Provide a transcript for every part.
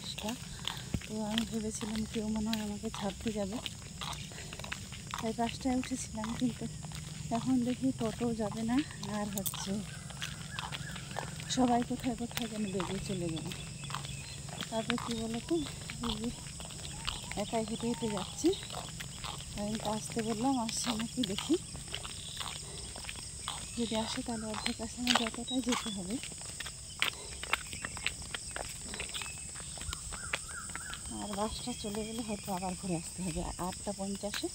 5টা। তো আমি ভেবেছিলাম কেউ মনে হয় আমাকে ছাড়তে যাবে, তাই 5টায় উঠেছিলাম। কিন্তু এখন দেখি টোটো যাবে না, আর সবাই কোথায় কোথায় যেন বেরিয়ে চলে গেল। তারপর কী বলতো, এই যে একাই হেঁটে হেঁটে যাচ্ছি। আমি আসতে বললাম, আসছে নাকি দেখি। যদি আসে তাহলে অর্ধেক আসে, আমার যতটাই যেতে হবে। আর বাসটা চলে গেলে হয়তো আবার ঘুরে আসতে হবে 8টা 50-এ।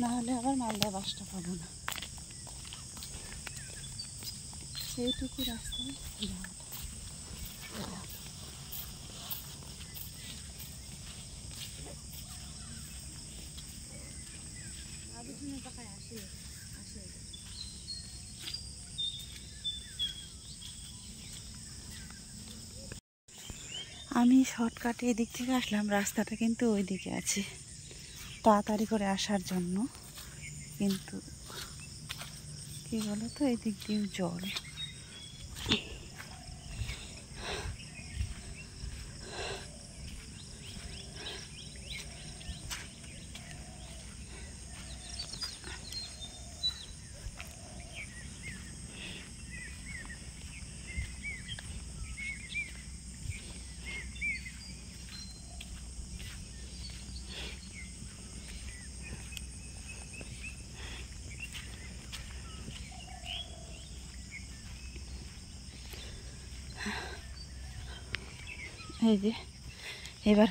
নাহলে আবার মালদা বাসটা পাবো না। সেইটুকু রাস্তায় যাওয়াটা। আমি শর্টকাটে এদিক থেকে আসলাম, রাস্তাটা কিন্তু ওই দিকে আছে তাড়াতাড়ি করে আসার জন্য। কিন্তু কি বলতো, এই দিক দিয়ে জল। এই যে এবার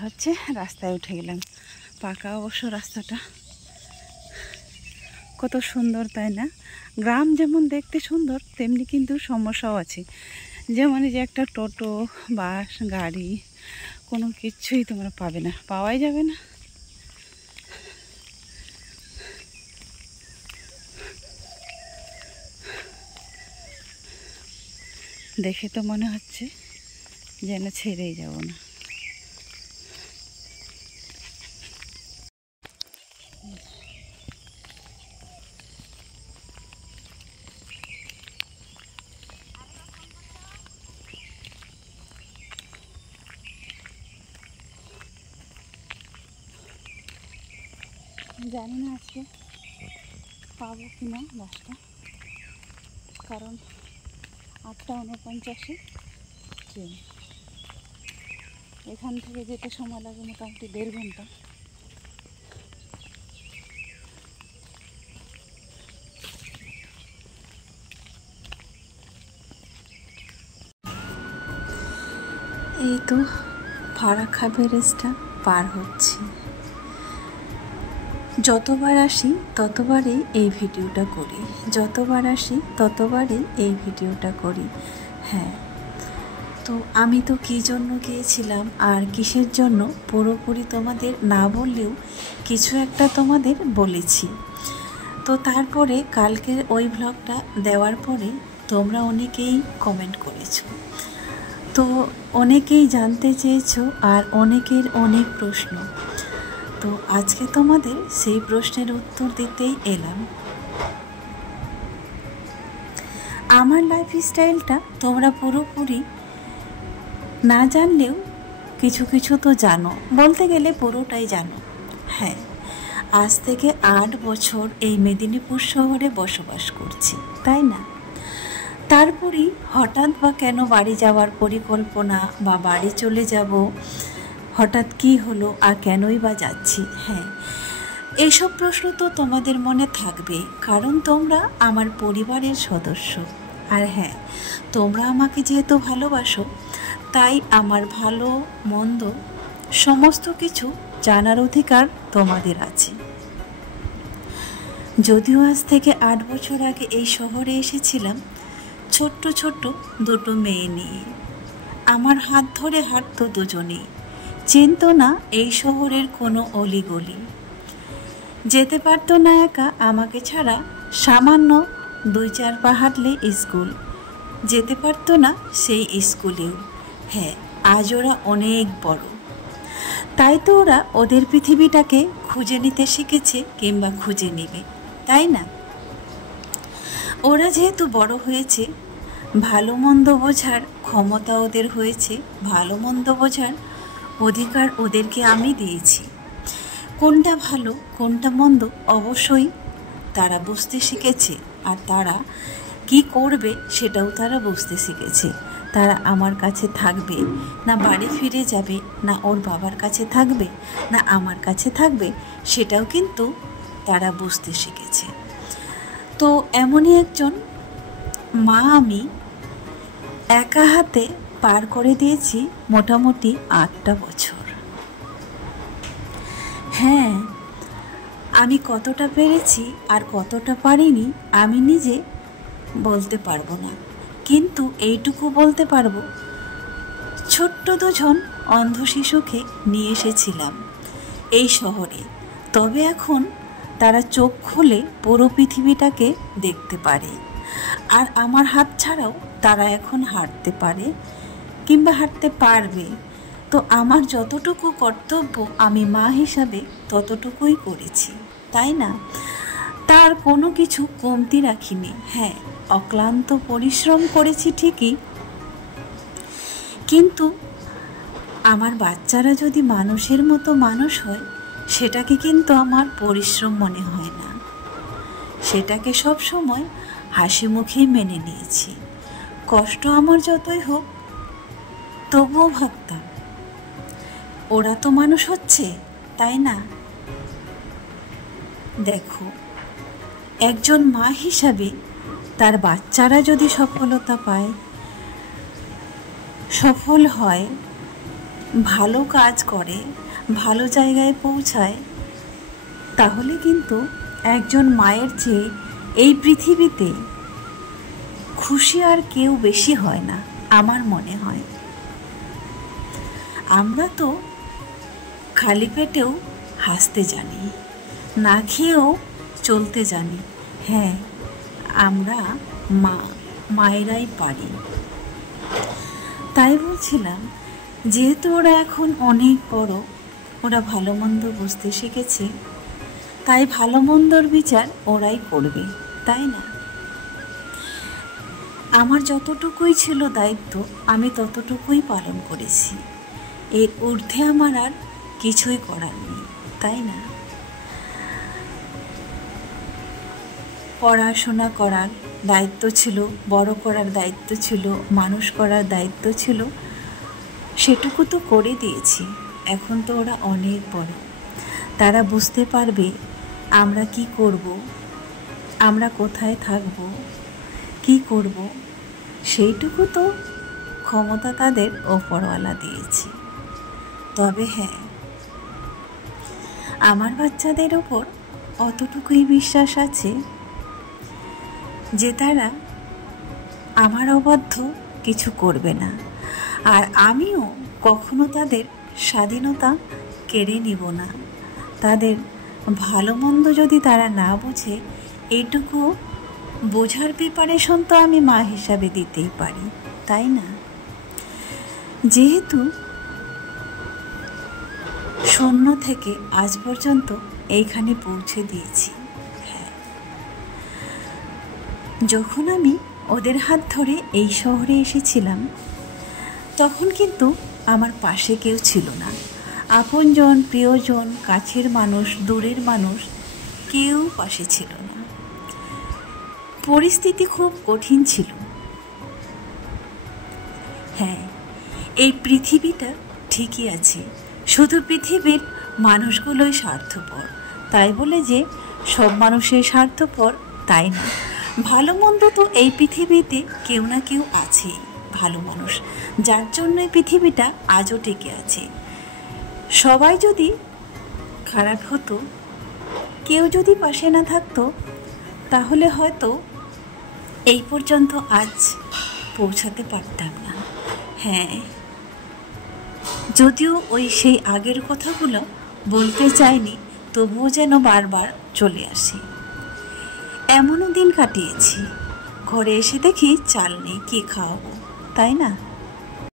রাস্তায় উঠে গেলাম। পাকা অবশ্য রাস্তাটা, কত সুন্দর তাই না? গ্রাম যেমন দেখতে সুন্দর, তেমনি কিন্তু সমস্যাও আছে। যেমন যে একটা টোটো, বাস, গাড়ি কোনো কিছুই তোমরা পাবে না, পাওয়াই যাবে না। দেখে তো মনে হচ্ছে যেন ছেড়েই যাব না। জানি না আজকে পাবো কি না বাসটা, কারণ 8টা 49-এ ট্রেন। এখান থেকে যেতে সময় লাগে মোটামুটি 1.5 ঘন্টা। এই তো ফারাক্কা ব্যারেজটা পার হচ্ছি। যতবার আসি ততবারই এই ভিডিওটা করি, যতবার আসি ততবারই এই ভিডিওটা করি। হ্যাঁ, তো আমি তো কী জন্য গিয়েছিলাম আর কিসের জন্য পুরোপুরি তোমাদের না বললেও কিছু একটা তোমাদের বলেছি। তো তারপরে কালকের ওই ব্লগটা দেওয়ার পরে তোমরা অনেকেই কমেন্ট করেছো, তো অনেকেই জানতে চেয়েছো, আর অনেকের অনেক প্রশ্ন। তো আজকে তোমাদের সেই প্রশ্নের উত্তর দিতেই এলাম। আমার লাইফস্টাইলটা তোমরা পুরোপুরি না জানলেও কিছু কিছু তো জানো, বলতে গেলে পুরোটাই জানো। হ্যাঁ, আজ থেকে 8 বছর এই মেদিনীপুর শহরে বসবাস করছি, তাই না? তারপরই হঠাৎ বা কেন বাড়ি যাওয়ার পরিকল্পনা, বা বাড়ি চলে যাব, হঠাৎ কি হলো আর কেনই বা যাচ্ছি? হ্যাঁ, এইসব প্রশ্ন তো তোমাদের মনে থাকবে, কারণ তোমরা আমার পরিবারের সদস্য। আর হ্যাঁ, তোমরা আমাকে যেহেতু ভালোবাসো, তাই আমার ভালো মন্দ সমস্ত কিছু জানার অধিকার তোমাদের আছে। যদিও আজ থেকে 8 বছর আগে এই শহরে এসেছিলাম ছোট্ট ছোট্ট 2টো মেয়ে নিয়ে। আমার হাত ধরে হাঁটতো দুজনেই, চিনত না এই শহরের কোনো অলিগলি, যেতে পারতো না একা আমাকে ছাড়া। সামান্য 2-4 পা হাঁটলে স্কুল, যেতে পারতো না সেই স্কুলেও। হ্যাঁ, আজ ওরা অনেক বড়, তাই তো ওরা ওদের পৃথিবীটাকে খুঁজে নিতে শিখেছে, কিংবা খুঁজে নেবে, তাই না? ওরা যেহেতু বড় হয়েছে, ভালো মন্দ বোঝার ক্ষমতা ওদের হয়েছে, ভালো মন্দ বোঝার অধিকার ওদেরকে আমি দিয়েছি। কোনটা ভালো কোনটা মন্দ অবশ্যই তারা বুঝতে শিখেছে, আর তারা কি করবে সেটাও তারা বুঝতে শিখেছে। তারা আমার কাছে থাকবে না বাড়ি ফিরে যাবে, না ওর বাবার কাছে থাকবে না আমার কাছে থাকবে, সেটাও কিন্তু তারা বুঝতে শিখেছে। তো এমনই একজন মা আমি একা হাতে পার করে দিয়েছি মোটামুটি 8টা বছর। হ্যাঁ, আমি কতটা পেরেছি আর কতটা পারিনি আমি নিজে বলতে পারবো না, কিন্তু এইটুকু বলতে পারবো, ছোট্ট 2জন অন্ধ শিশুকে নিয়ে এসেছিলাম এই শহরে। তবে এখন তারা চোখ খুলে পুরো পৃথিবীটাকে দেখতে পারে, আর আমার হাত ছাড়াও তারা এখন হাঁটতে পারে কিংবা হাঁটতে পারবে। তো আমার যতটুকু কর্তব্য আমি মা হিসাবে ততটুকুই করেছি, তাই না? তার কোনো কিছু কমতি রাখিনি। হ্যাঁ, অক্লান্ত পরিশ্রম করেছি ঠিকই, কিন্তু আমার বাচ্চারা যদি মানুষের মতো মানুষ হয় সেটাকে কিন্তু আমার পরিশ্রম মনে হয় না, সেটাকে সব সময় হাসি মুখেই মেনে নিয়েছি। কষ্ট আমার যতই হোক তবুও ভাবতাম ওরা তো মানুষ হচ্ছে, তাই না? দেখো, একজন মা হিসাবে তার বাচ্চারা যদি সফলতা পায়, সফল হয়, ভালো কাজ করে, ভালো জায়গায় পৌঁছায়, তাহলে কিন্তু একজন মায়ের চেয়ে এই পৃথিবীতে খুশি আর কেউ বেশি হয় না আমার মনে হয়। আমরা তো খালি পেটেও হাসতে জানি, না খেয়েও চলতে জানি। হ্যাঁ, আমরা মায়েরাই পারি। তাই বলছিলাম, যেহেতু ওরা এখন অনেক বড়, ওরা ভালো মন্দ বুঝতে শিখেছে, তাই ভালো মন্দর বিচার ওরাই করবে, তাই না? আমার যতটুকুই ছিল দায়িত্ব আমি ততটুকুই পালন করেছি, এর ঊর্ধ্বে আমার আর কিছুই করার নেই, তাই না? পড়াশোনা করার দায়িত্ব ছিল, বড় করার দায়িত্ব ছিল, মানুষ করার দায়িত্ব ছিল, সেটুকু তো করে দিয়েছি। এখন তো ওরা অনেক বড়, তারা বুঝতে পারবে আমরা কি করব, আমরা কোথায় থাকব, কি করব, সেইটুকু তো ক্ষমতা তাদের ওপরওয়ালা দিয়েছি। তবে হ্যাঁ, আমার বাচ্চাদের ওপর অতটুকুই বিশ্বাস আছে যে তারা আমার অবাধ্য কিছু করবে না, আর আমিও কখনো তাদের স্বাধীনতা কেড়ে নিব না। তাদের ভালো মন্দ যদি তারা না বোঝে, এইটুকু বোঝার প্রিপারেশন তো আমি মা হিসাবে দিতেই পারি, তাই না? যেহেতু শূন্য থেকে আজ পর্যন্ত এইখানে পৌঁছে দিয়েছি, হ্যাঁ, যখন আমি ওদের হাত ধরে এই শহরে এসেছিলাম তখন কিন্তু আমার পাশে কেউ ছিল না। আপনজন, প্রিয়জন, কাছের মানুষ, দূরের মানুষ কেউ পাশে ছিল না। পরিস্থিতি খুব কঠিন ছিল। হ্যাঁ, এই পৃথিবীটা ঠিকই আছে, শুধু পৃথিবীর মানুষগুলোই স্বার্থপর। তাই বলে যে সব মানুষের স্বার্থপর তাই না। ভালো মন্দ তো এই পৃথিবীতে কেউ না কেউ আছেই, ভালো মানুষ, যার জন্যই পৃথিবীটা আজও টিকে আছে। সবাই যদি খারাপ হতো, কেউ যদি পাশে না থাকতো, তাহলে হয়তো এই পর্যন্ত আজ পৌঁছাতে পারতাম না। হ্যাঁ, যদিও ওই সেই আগের কথাগুলো বলতে চাইনি, তবুও যেন বারবার চলে আসে। এমনও দিন কাটিয়েছি, ঘরে এসে দেখি চাল নেই, কি খাওয়াবো, তাই না?